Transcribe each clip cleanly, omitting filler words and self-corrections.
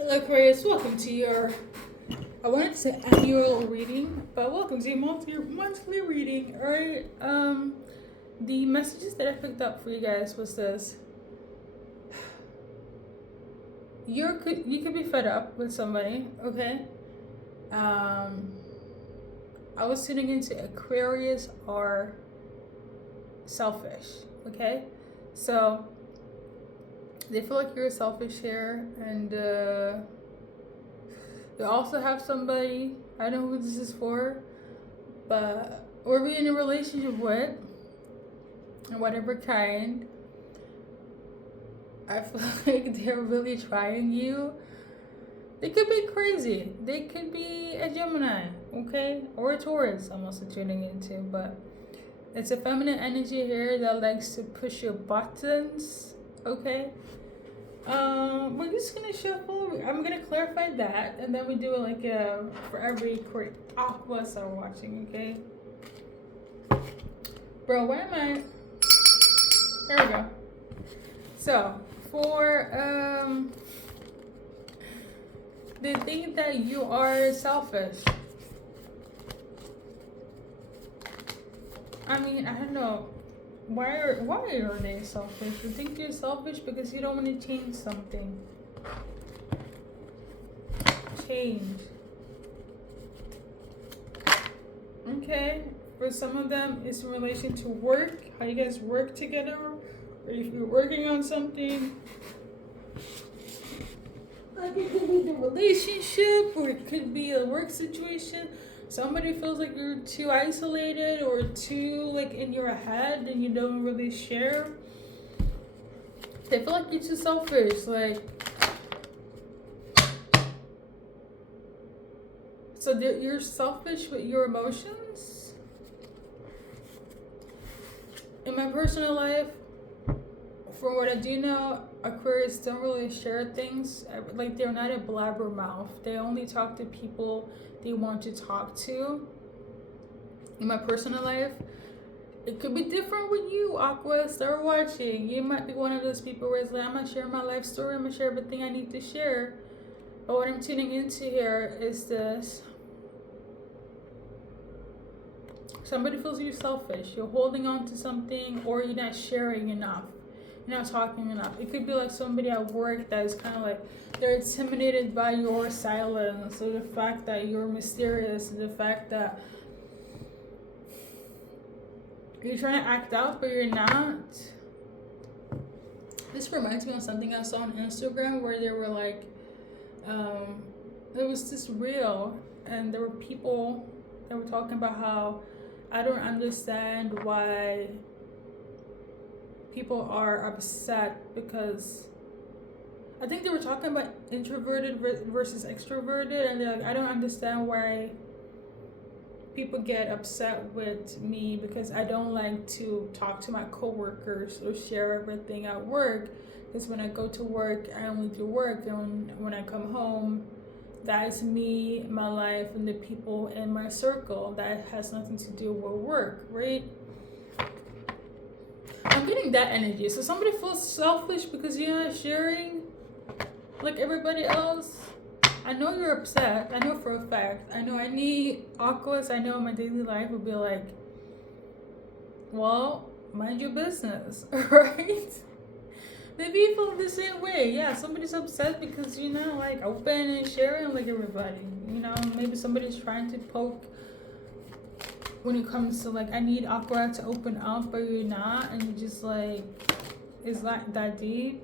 Hello, Aquarius. Welcome to your, I wanted to say annual reading, but welcome to your monthly reading. All right. The messages that I picked up for you guys was this: you could be fed up with somebody. Okay. I was tuning into Aquarius are selfish. Okay, so they feel like you're selfish here, and you also have somebody, I don't know who this is for, but or be in a relationship with, and whatever kind. I feel like they're really trying you. They could be crazy. They could be a Gemini, okay? Or a Taurus, I'm also tuning into, but it's a feminine energy here that likes to push your buttons, okay? We're just gonna shuffle. I'm gonna clarify that, and then we do it like for every Aquas are watching, okay? Bro, where am I? There we go. So for they think that you are selfish. I mean, I don't know. Why are they selfish? You think you're selfish because you don't want to change something. Change. Okay. For some of them, it's in relation to work, how you guys work together, or if you're working on something. Like it could be the relationship, or it could be a work situation. Somebody feels like you're too isolated or too like in your head and you don't really share. They feel like you're too selfish. Like, so you're selfish with your emotions. In my personal life, from what I do know, Aquarius don't really share things. Like, they're not a blabbermouth. They only talk to people they want to talk to. In my personal life, it could be different with you, Aquas, that are watching. You might be one of those people where it's like, I'm gonna share my life story, I'm gonna share everything I need to share. But what I'm tuning into here is this: somebody feels you're selfish, you're holding on to something, or you're not sharing enough, you're not talking enough. It could be like somebody at work that is kind of like, they're intimidated by your silence, or the fact that you're mysterious, the fact that you're trying to act out but you're not. This reminds me of something I saw on Instagram where they were like, it was this reel, and there were people that were talking about how I don't understand why people are upset, because I think they were talking about introverted versus extroverted, and they're like, I don't understand why people get upset with me because I don't like to talk to my coworkers or share everything at work. Because when I go to work, I only do work, and when I come home, that is me, my life, and the people in my circle. That has nothing to do with work, right? I'm getting that energy. So somebody feels selfish because you're not sharing like everybody else. I know you're upset. I know for a fact. I know any Aquas I know in my daily life would be like, well, mind your business, right? Maybe you feel the same way. Yeah, somebody's upset because you're not like open and sharing like everybody. You know, maybe somebody's trying to poke when it comes to like, I need Aqua to open up, but you're not, and you're just like, it's not that deep.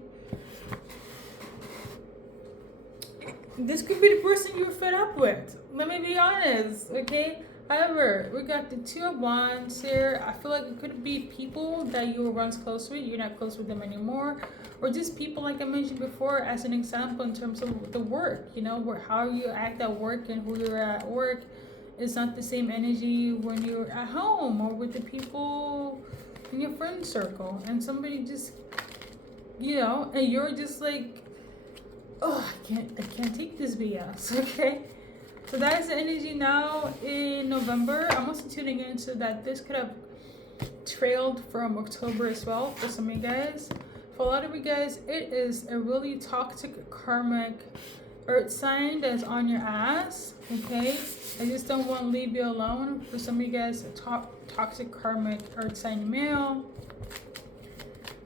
This could be the person you're fed up with. Let me be honest, okay? However, we got the Two of Wands here. I feel like it could be people that you were once close with. You're not close with them anymore. Or just people, like I mentioned before, as an example in terms of the work. You know, where how you act at work and who you're at work is not the same energy when you're at home or with the people in your friend circle. And somebody just, you know, and you're just like, oh, I can't take this BS, okay? So that is the energy now in November. I'm also tuning into that this could have trailed from October as well for some of you guys. For a lot of you guys, it is a really toxic karmic earth sign that's on your ass, okay? I just don't want to leave you alone. For some of you guys, a toxic karmic earth sign male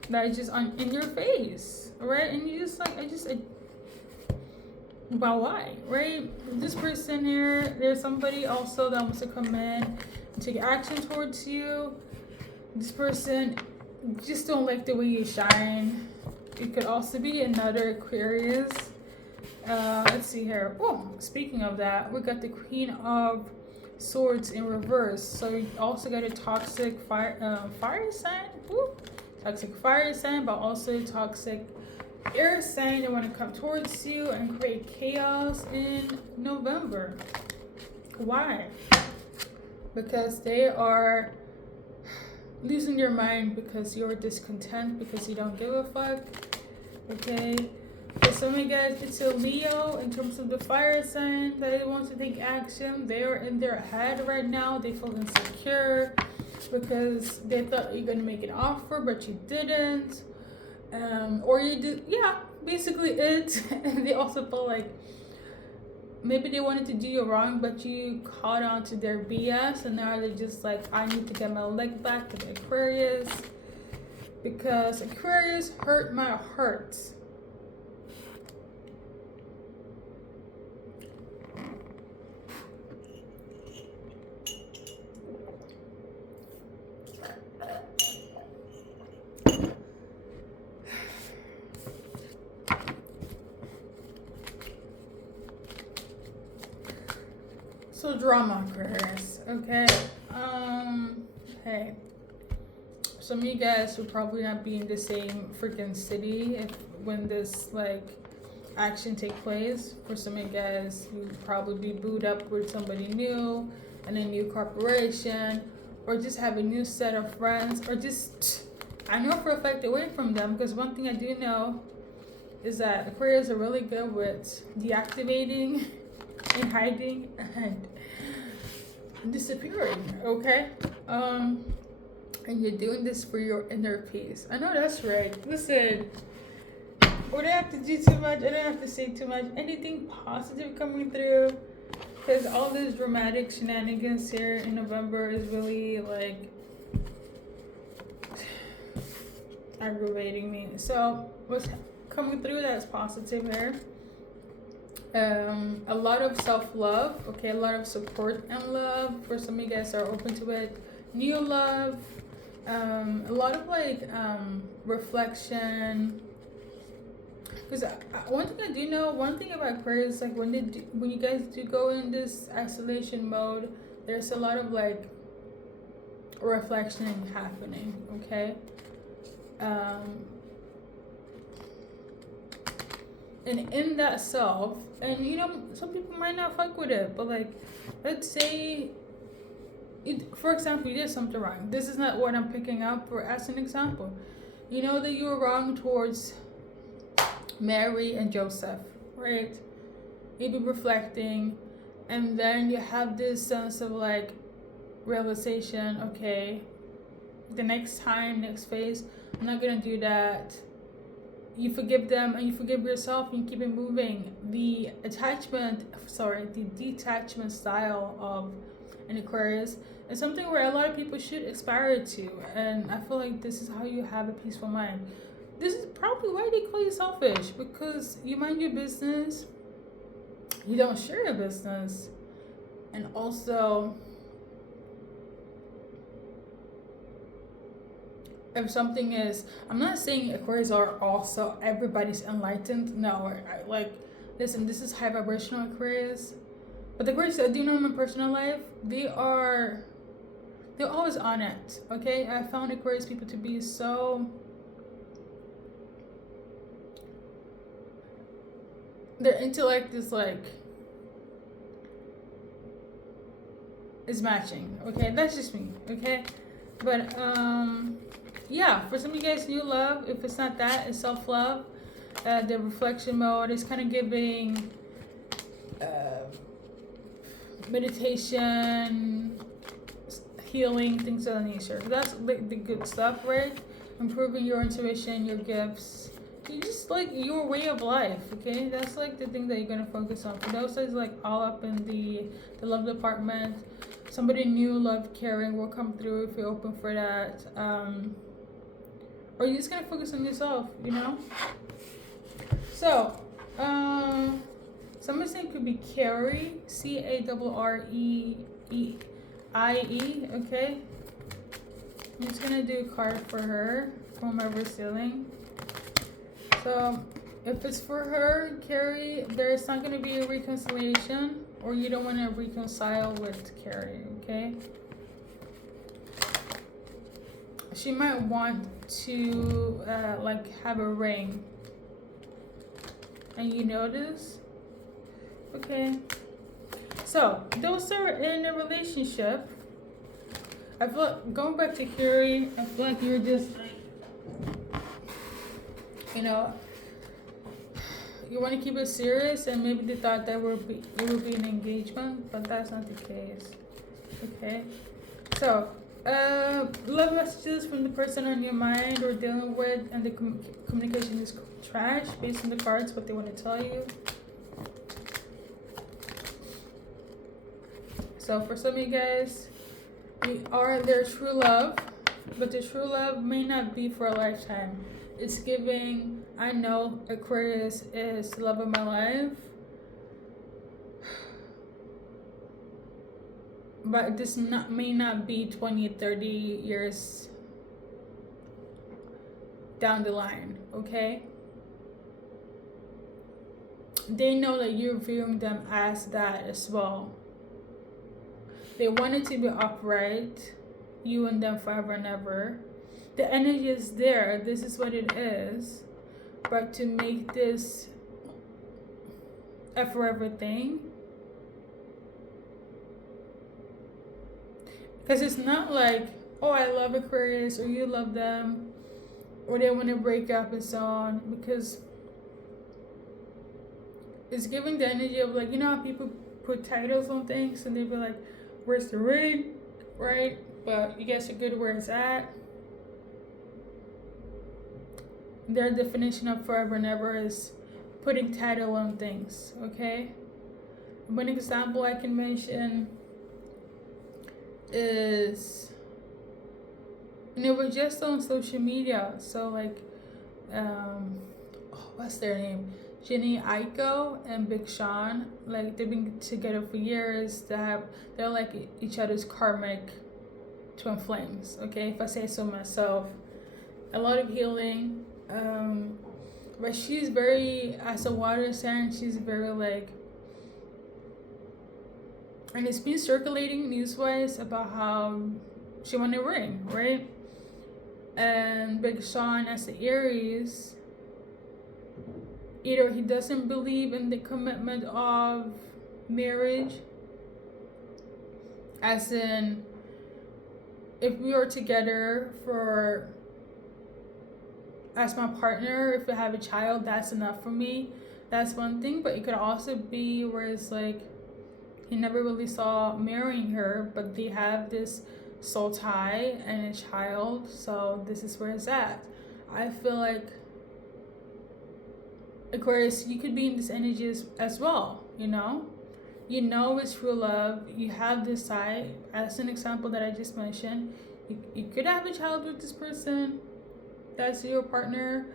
that is just in your face, right? And you just like, but why, right? This person here, there's somebody also that wants to come in and take action towards you. This person just don't like the way you shine. It could also be another Aquarius. Let's see here. Oh, speaking of that, we got the Queen of Swords in reverse. So we also got a toxic fire sign. Woo. Toxic fire sign, but also a toxic air sign that want to come towards you and create chaos in November. Why? Because they are losing their mind because you're discontent, because you don't give a fuck. Okay? For some of you guys, it's a Leo in terms of the fire sign that wants to take action. They are in their head right now. They feel insecure because they thought you're gonna make an offer, but you didn't. Or you did, yeah, basically it. And they also feel like maybe they wanted to do you wrong, but you caught on to their BS, and now they're just like, I need to get my leg back to the Aquarius because Aquarius hurt my heart. So drama, Aquarius, okay? Hey, some of you guys will probably not be in the same freaking city when this like action take place. For some of you guys, you probably be booed up with somebody new and a new corporation, or just have a new set of friends, or just, I know for a fact, away from them, because one thing I do know is that Aquarius are really good with deactivating and hiding and disappearing, okay? And you're doing this for your inner peace. I know that's right. Listen, I don't have to do too much. I don't have to say too much. Anything positive coming through, because all this dramatic shenanigans here in November is really like aggravating me. So what's coming through that's positive here? A lot of self-love, okay, a lot of support and love. For some of you guys are open to it. New love, a lot of like reflection. Because one thing I do know, one thing about Aquarius, like when you guys do go in this isolation mode, there's a lot of like reflection happening, okay? And in that self, and you know, some people might not fuck with it, but like, let's say, for example, you did something wrong. This is not what I'm picking up for as an example. You know that you were wrong towards Mary and Joseph, right? You'd be reflecting, and then you have this sense of like realization, okay, the next phase, I'm not gonna do that. You forgive them and you forgive yourself and you keep it moving. The detachment style of an Aquarius is something where a lot of people should aspire to, and I feel like this is how you have a peaceful mind. This is probably why they call you selfish, because you mind your business, you don't share your business, and also if something is, I'm not saying Aquarius are also everybody's enlightened. No, listen, this is high vibrational Aquarius. But the Aquarius I do know in my personal life, they're always on it. Okay, I found Aquarius people to be so, their intellect is like, is matching. Okay, that's just me. Okay, but yeah, for some of you guys, new love, if it's not that, it's self-love. The reflection mode is kind of giving meditation, healing, things of that nature. That's like the good stuff, right? Improving your intuition, your gifts, you just like your way of life, okay? That's like the thing that you're gonna focus on. For those that's like all up in the love department, somebody new, love, caring will come through if you're open for that. Or you're just gonna focus on yourself, you know? So, somebody's name could be Carrie, Carreie, okay? I'm just gonna do a card for her, from whoever's stealing. So, if it's for her, Carrie, there's not gonna be a reconciliation, or you don't want to reconcile with Carrie, okay? She might want to like have a ring, and you notice, okay? So those are in a relationship. I feel like, going back to Carrie, I feel like you're just like, you know, you want to keep it serious, and maybe they thought that it would be an engagement, but that's not the case. Okay, so love messages from the person on your mind or dealing with, and the communication is trash based on the cards, what they want to tell you. So for some of you guys, you are their true love, but the true love may not be for a lifetime. It's giving, I know Aquarius is the love of my life, but this may not be 20, 30 years down the line, okay? They know that you're viewing them as that as well. They want it to be upright, you and them forever and ever. The energy is there, this is what it is. But to make this a forever thing, because it's not like, oh, I love Aquarius, or you love them, or they want to break up and so on, because it's giving the energy of like, you know how people put titles on things and they be like, where's the ring, right? But you guys are good where it's at. Their definition of forever and ever is putting title on things, okay? One example I can mention is, and it was just on social media, so like, what's their name? Jenny Aiko and Big Sean, like they've been together for years. They're like each other's karmic twin flames, okay, if I say so myself. A lot of healing, but she's very, as a water sign, she's very like, and it's been circulating news-wise about how she wanted a ring, right? And Big Sean, as the Aries, either he doesn't believe in the commitment of marriage, as in, if we are together for, as my partner, if I have a child, that's enough for me. That's one thing. But it could also be where it's like, he never really saw marrying her, but they have this soul tie and a child, so this is where it's at. I feel like, Aquarius, you could be in this energy as well, you know? You know it's true love. You have this side, as an example that I just mentioned. You could have a child with this person that's your partner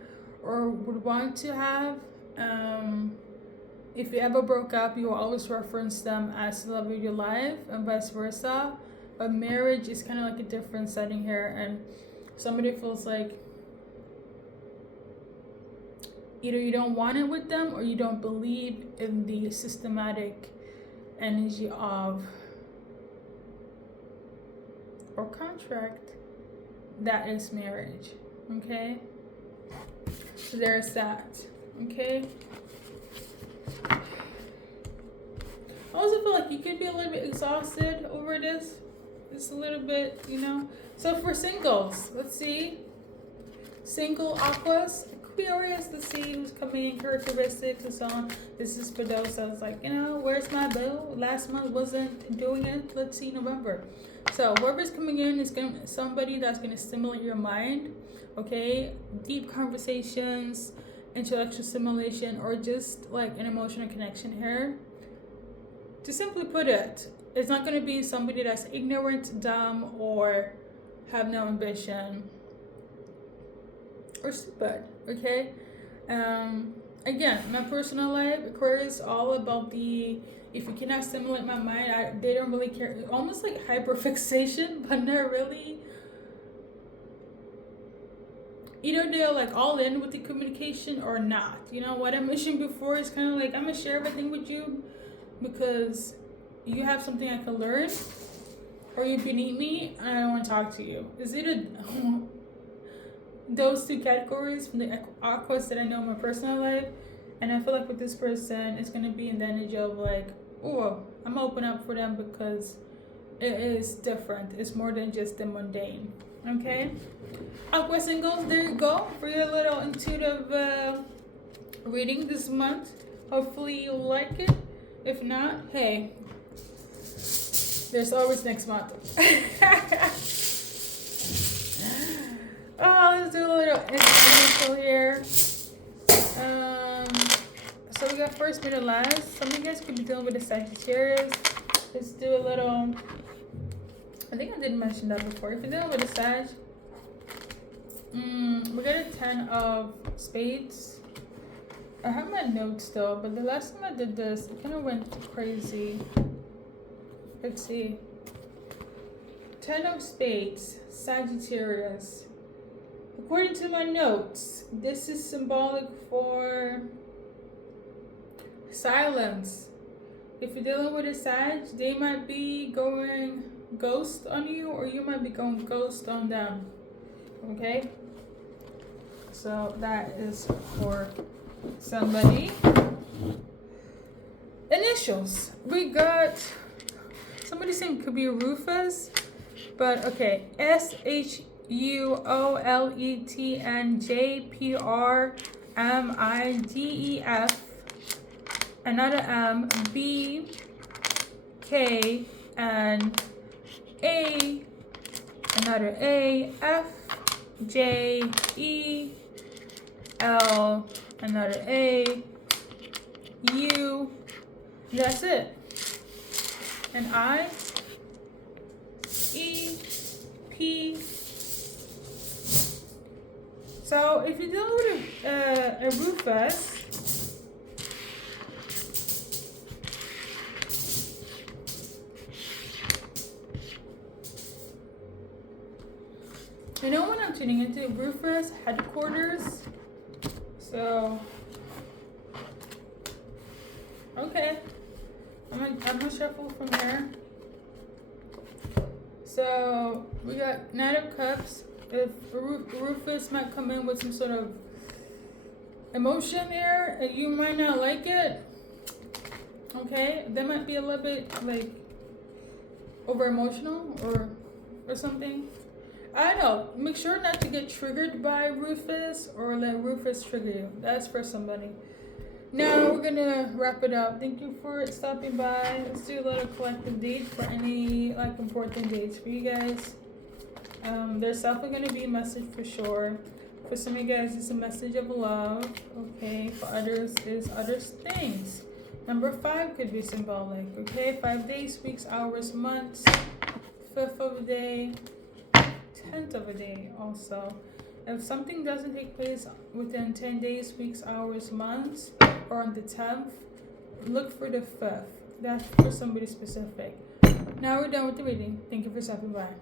or would want to have. If you ever broke up, you will always reference them as the love of your life, and vice versa. But marriage is kind of like a different setting here, and somebody feels like either you don't want it with them, or you don't believe in the systematic energy of, or contract that is marriage, okay? So there's that, okay? I also feel like you could be a little bit exhausted over this. It's a little bit, you know. So for singles, let's see. Single Aquas, Aquarius, let's see who's coming in, characteristics and so on. This is for those that's like, you know, where's my bill? Last month wasn't doing it. Let's see November. So whoever's coming in is going somebody that's going to stimulate your mind, okay? Deep conversations, intellectual stimulation or just like an emotional connection here. To simply put it, it's not going to be somebody that's ignorant, dumb, or have no ambition or stupid, okay? Again, my personal life, Aquarius, all about the, if you cannot stimulate my mind, they don't really care. Almost like hyperfixation, but not really. Either they're like all in with the communication or not. You know what I mentioned before is kind of like, I'm gonna share everything with you because you have something I can learn, or you beneath me and I don't want to talk to you. Is it those two categories from the Aquarius that I know in my personal life? And I feel like with this person, it's gonna be in the energy of like, oh, I'm open up for them because it is different. It's more than just the mundane. Okay, Aqua singles, there you go for your little intuitive reading this month. Hopefully you like it. If not, hey, there's always next month. Oh, let's do a little initial here. So we got first, middle, last. Some of you guys could be dealing with the Sagittarius. Let's do a little. I think I did mention that before. If you're dealing with a Sag, we got a 10 of spades. I have my notes though, but the last time I did this, it kind of went crazy. Let's see. 10 of spades, Sagittarius. According to my notes, this is symbolic for silence. If you're dealing with a Sag, they might be going ghost on you, or you might be going ghost on them. Okay? So that is for somebody. Initials. We got somebody saying could be Rufus, but okay. SHUOLETNJPRMIDEF. Another M, B, K, and A, another A, F, J, E, L, another A, U, that's it. And I, E, P. So if you're dealing with a Rufus, I know when I'm tuning into Rufus headquarters, so okay, I'm gonna shuffle from there. So we got Knight of Cups. If Rufus might come in with some sort of emotion there, and you might not like it. Okay, they might be a little bit like over emotional or something. I don't know. Make sure not to get triggered by Rufus or let Rufus trigger you. That's for somebody. Now we're gonna wrap it up. Thank you for stopping by. Let's do a little collective date for any like important dates for you guys. There's definitely gonna be a message for sure. For some of you guys, it's a message of love. Okay. For others, it's other things. Number 5 could be symbolic. Okay. 5 days, weeks, hours, months. 5th of a day. 10th of a day also. If something doesn't take place within 10 days, weeks, hours, months, or on the 10th, look for the 5th. That's for somebody specific. Now we're done with the reading. Thank you for stopping by.